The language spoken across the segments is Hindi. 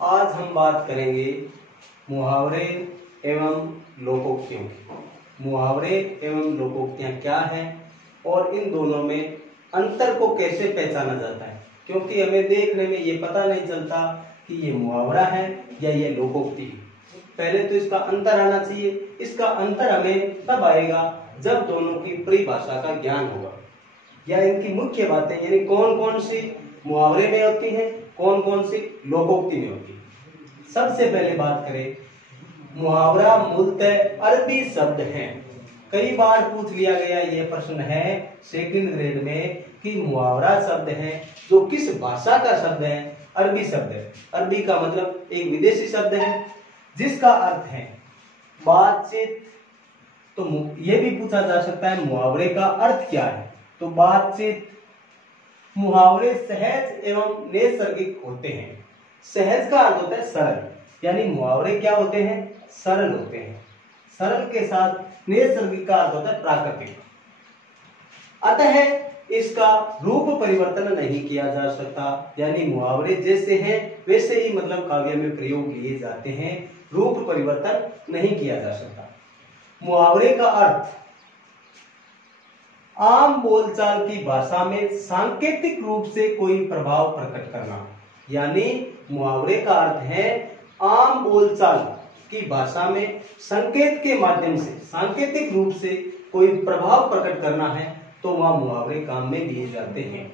आज हम बात करेंगे मुहावरे एवं लोकोक्तियों की। मुहावरे एवं लोकोक्तियां क्या हैं और इन दोनों में अंतर को कैसे पहचाना जाता है, क्योंकि हमें देखने में ये पता नहीं चलता कि ये मुहावरा है या ये लोकोक्ति है। पहले तो इसका अंतर आना चाहिए। इसका अंतर हमें तब आएगा जब दोनों की परिभाषा का ज्ञान होगा, या इनकी मुख्य बातें यानी कौन कौन सी मुहावरे में होती हैं, कौन कौन सी लोकोक्ति में होती है। सबसे पहले बात करें, मुहावरा मूलतः अरबी शब्द है। कई बार पूछ लिया गया यह प्रश्न है सेकंड ग्रेड में कि मुहावरा शब्द है जो किस भाषा का शब्द है। अरबी शब्द है। अरबी का मतलब एक विदेशी शब्द है जिसका अर्थ है बातचीत। तो यह भी पूछा जा सकता है मुहावरे का अर्थ क्या है, तो बातचीत। मुहावरे सहज एवं नैसर्गिक होते हैं। सहज का अर्थ होता है सरल, यानी मुहावरे क्या होते हैं, सरल होते हैं। सरल के साथ नैसर्गिक का अर्थ होता है प्राकृतिक। अतः इसका रूप परिवर्तन नहीं किया जा सकता, यानी मुहावरे जैसे हैं वैसे ही मतलब काव्य में प्रयोग लिए जाते हैं, रूप परिवर्तन नहीं किया जा सकता। मुहावरे का अर्थ आम बोलचाल की भाषा में सांकेतिक रूप से कोई प्रभाव प्रकट करना, यानी मुहावरे का अर्थ है आम बोलचाल की भाषा में संकेत के माध्यम से सांकेतिक रूप से कोई प्रभाव प्रकट करना है तो वह मुहावरे काम में लिए जाते हैं।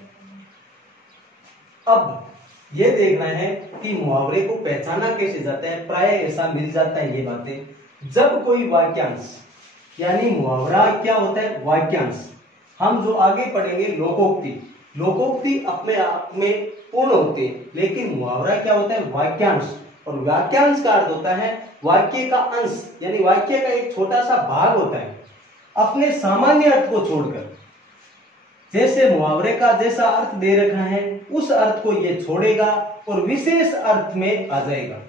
अब यह देखना है कि मुहावरे को पहचाना कैसे जाता है। प्राय ऐसा मिल जाता है ये बातें जब कोई वाक्यांश, यानी मुहावरा क्या होता है, वाक्यांश। हम जो आगे पढ़ेंगे लोकोक्ति, लोकोक्ति अपने आप में पूर्ण होते हैं, लेकिन मुहावरा क्या होता है, वाक्यांश। और वाक्यांश का अर्थ होता है वाक्य का अंश, यानी वाक्य का एक छोटा सा भाग होता है अपने सामान्य अर्थ को छोड़कर। जैसे मुहावरे का जैसा अर्थ दे रखा है उस अर्थ को ये छोड़ेगा और विशेष अर्थ में आ जाएगा।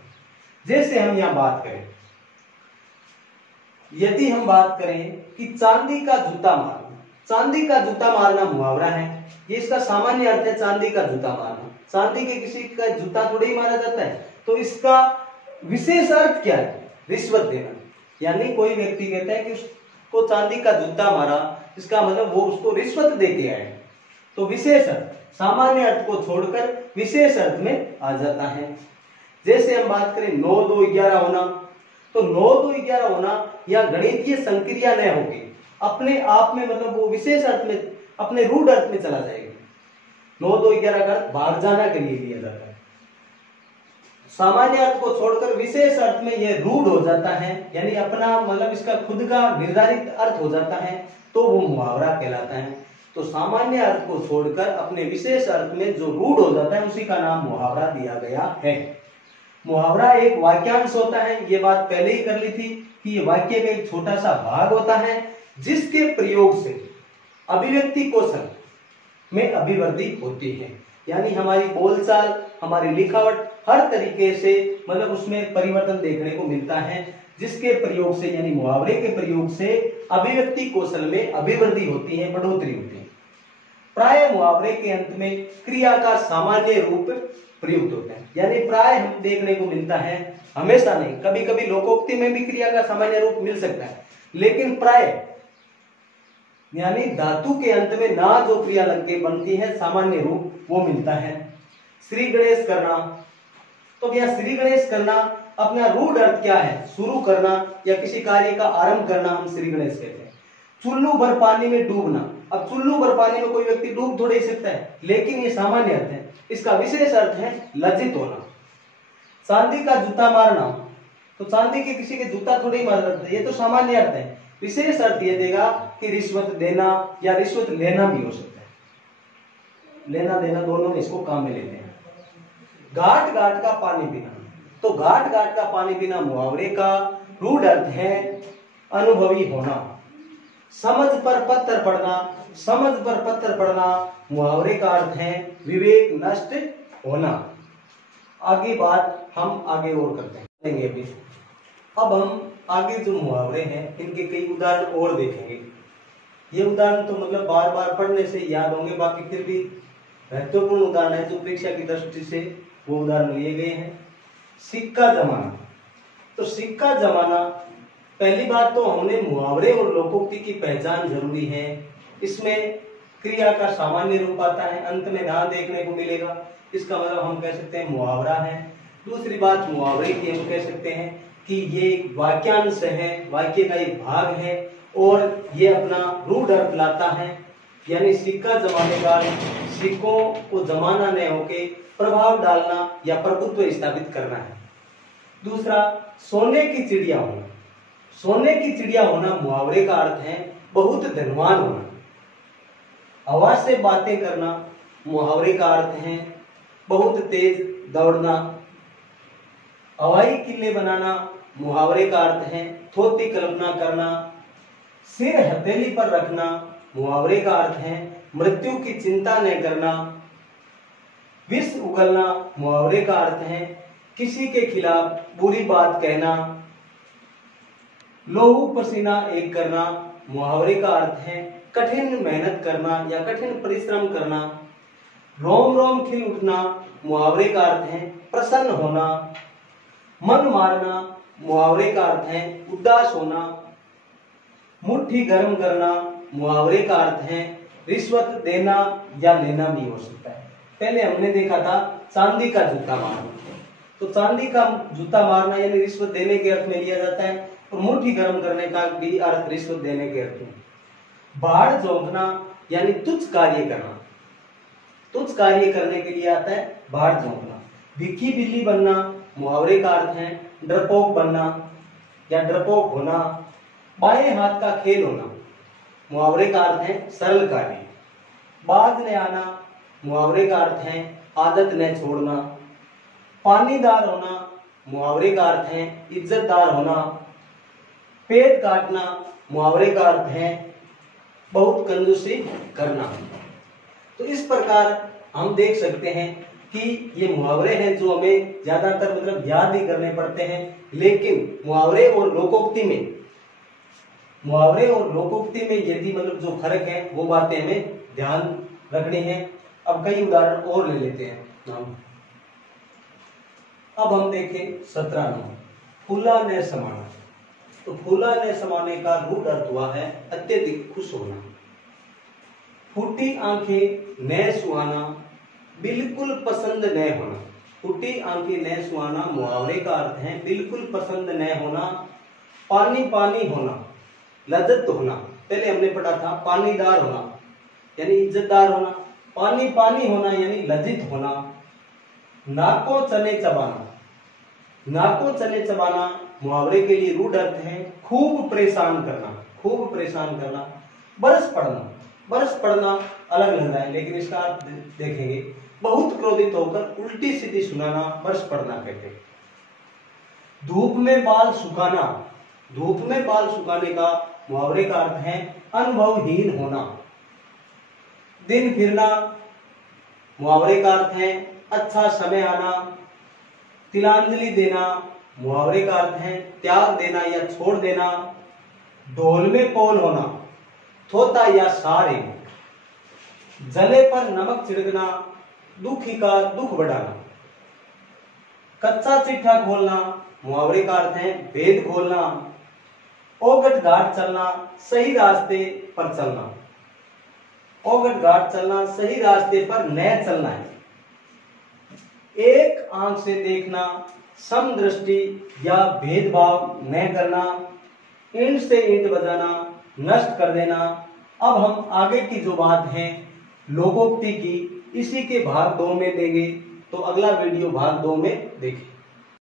जैसे हम यहां बात करें, यदि हम बात करें कि चांदी का जूता मारना, चांदी का जूता मारना मुहावरा है। ये इसका सामान्य अर्थ है चांदी का जूता मारना। चांदी के किसी का जूता थोड़ी ही मारा जाता है, तो इसका विशेष अर्थ क्या है, रिश्वत देना। यानी कोई व्यक्ति कहता है कि उसको चांदी का जूता मारा, इसका मतलब वो उसको रिश्वत दे के आए। तो विशेष अर्थ सामान्य अर्थ को छोड़कर विशेष अर्थ में आ जाता है। जैसे हम बात करें 9 2 11 होना, तो 9 2 11 होना या गणितीय संक्रिया न होगी अपने आप में मतलब वो विशेष अर्थ में अपने रूढ़ अर्थ में चला जाएगा। 9 2 11 का अर्थ भाग जाना के लिए लिया जाता है। सामान्य अर्थ को छोड़कर विशेष अर्थ में यह रूढ़ हो जाता है, यानी अपना मतलब इसका खुद का निर्धारित अर्थ हो जाता है, तो वो मुहावरा कहलाता है। तो सामान्य अर्थ को छोड़कर अपने विशेष अर्थ में जो रूढ़ हो जाता है उसी का नाम मुहावरा दिया गया है। मुहावरा एक वाक्यांश होता है, ये बात पहले ही कर ली थी कि ये वाक्य का एक छोटा सा भाग होता है जिसके प्रयोग से अभिव्यक्ति कौशल में अभिवृद्धि होती है। यानी हमारी बोलचाल, हमारी लिखावट हर तरीके से मतलब उसमें परिवर्तन देखने को मिलता है, जिसके प्रयोग से यानी मुहावरे के प्रयोग से अभिव्यक्ति कौशल में अभिवृद्धि होती है, बढ़ोतरी होती है। प्राय मुहावरे के अंत में क्रिया का सामान्य रूप प्रयुक्त होता है, यानी प्राय हम देखने को मिलता है, हमेशा नहीं, कभी कभी लोकोक्ति में भी क्रिया का सामान्य रूप मिल सकता है, लेकिन प्राय यानी धातु के अंत में ना जो क्रिया लग के बनती है सामान्य रूप वो मिलता है। श्री गणेश करना, तो क्या श्री गणेश करना अपना रूढ़ अर्थ क्या है, शुरू करना या किसी कार्य का आरंभ करना, हम श्री गणेश कहते हैं। चुल्लू भर पानी में डूबना, अब चुल्लू भर पानी में कोई व्यक्ति डूब थोड़े ही सकता है, लेकिन ये सामान्य अर्थ है। इसका विशेष अर्थ है लज्जित होना। चांदी का जूता मारना, तो चांदी के किसी के जूता थोड़े ही मार सकते हैं, ये तो सामान्य अर्थ है। विशेष अर्थ ये देगा कि रिश्वत देना या रिश्वत लेना भी हो सकता है, लेना देना दोनों इसको काम में लेते हैं। घाट घाट का पानी पीना, तो घाट घाट का पानी पीना मुहावरे का रूढ़ अर्थ है अनुभवी होना। समझ पर पत्थर पड़ना, समझ पर पत्थर पड़ना मुहावरे का अर्थ है विवेक नष्ट होना। आगे बात हम आगे और करते हैं अभी। अब हम आगे जो मुहावरे हैं इनके कई उदाहरण और देखेंगे। ये उदाहरण तो मतलब बार बार पढ़ने से याद होंगे, बाकी फिर भी महत्वपूर्ण उदाहरण है जो परीक्षा की दृष्टि से वो उदाहरण लिए गए हैं। सिक्का जमाना। तो सिक्का जमाना, पहली बात तो हमने मुहावरे और लोकोक्ति की पहचान जरूरी है। इसमें क्रिया का सामान्य रूप आता है, अंत में ना देखने को मिलेगा, इसका मतलब हम कह सकते हैं मुहावरा है। दूसरी बात मुहावरे की हम कह सकते हैं कि ये एक वाक्यांश है, वाक्य का एक भाग है और ये अपना रूढ़ अर्थ लाता है, यानी सिक्का जमाने का सिक्कों को जमाना न होके प्रभाव डालना या प्रभुत्व स्थापित करना है। दूसरा, सोने की चिड़िया होना। सोने की चिड़िया होना मुहावरे का अर्थ है बहुत धनवान होना। आवाज से बातें करना मुहावरे का अर्थ है बहुत तेज दौड़ना। हवाई किले बनाना मुहावरे का अर्थ है थोती कल्पना करना। सिर हथेली पर रखना मुहावरे का अर्थ है मृत्यु की चिंता न करना। विष उगलना मुहावरे का अर्थ है किसी के खिलाफ बुरी बात कहना। लहू पसीना एक करना मुहावरे का अर्थ है कठिन मेहनत करना या कठिन परिश्रम करना। रोम रोम खिल उठना मुहावरे का अर्थ है प्रसन्न होना। मन मारना मुहावरे का अर्थ है उदास होना। मुट्ठी गर्म करना मुहावरे का अर्थ है रिश्वत देना या लेना भी हो सकता है। पहले हमने देखा था चांदी का जूता मारना, तो चांदी का जूता मारना यानी रिश्वत देने के अर्थ में लिया जाता है और मुट्ठी गर्म करने का भी अर्थ रिश्वत देने के अर्थ में। बाढ़ झोंकना यानी तुच्छ कार्य करना, तुच्छ कार्य करने के लिए आता है बाढ़ झोंकना। भिक्खी बिल्ली बनना मुहावरे का अर्थ है डरपोक बनना या डरपोक होना। बाएं हाथ का खेल होना मुहावरे का अर्थ है सरल कार्य। बाज ने आना मुहावरे का अर्थ है आदत न छोड़ना। पानीदार होना मुहावरे का अर्थ है इज्जतदार होना। पेट काटना मुहावरे का अर्थ है बहुत कंजूसी करना। तो इस प्रकार हम देख सकते हैं कि ये मुहावरे हैं जो हमें ज्यादातर मतलब याद ही करने पड़ते हैं, लेकिन मुहावरे और लोकोक्ति में यदि मतलब जो फर्क है वो बातें हमें ध्यान रखनी है। अब कई उदाहरण और ले लेते हैं। अब हम देखें 17 नंबर, फूला न समाना। तो फूला न समाने का रूढ़ अर्थ हुआ है अत्यधिक खुश होना। फूटी आंखें न सुहाना, बिल्कुल पसंद न होना। फूटी आंखें न सुहाना मुहावरे का अर्थ है बिल्कुल पसंद न होना। पानी पानी होना, लज्जत होना। पहले हमने पढ़ा था पानीदार होना यानी इज्जतदार होना। पानी पानी होना यानी लज्जित होना। नाको चने चबाना, नाको चने चबाना मुहावरे के लिए रूढ़ अर्थ है खूब परेशान करना, खूब परेशान करना। बरस पड़ना, बरस पड़ना अलग लग रहा है लेकिन इसका अर्थ देखेंगे बहुत क्रोधित होकर उल्टी सीधी सुनाना बरस पड़ना कहते हैं। धूप में बाल सुखाना, धूप में बाल सुखाने का मुहावरे का अर्थ है अनुभवहीन होना। दिन फिरना मुहावरे का अर्थ है अच्छा समय आना। तिलांजलि देना मुहावरे का अर्थ है त्याग देना या छोड़ देना। ढोल में पोल होना, थोता या सारे। जले पर नमक छिड़कना, दुखी का दुख बढ़ाना। कच्चा चिट्ठा खोलना मुहावरे का अर्थ है भेद खोलना। ओगट घाट चलना, सही रास्ते पर चलना। ओगट घाट चलना, सही रास्ते पर न चलना है। एक आंख से देखना, समदृष्टि या भेदभाव न करना। ईंट से ईंट बजाना, नष्ट कर देना। अब हम आगे की जो बात है लोकोक्ति की, इसी के भाग 2 में देंगे, तो अगला वीडियो भाग 2 में देखें।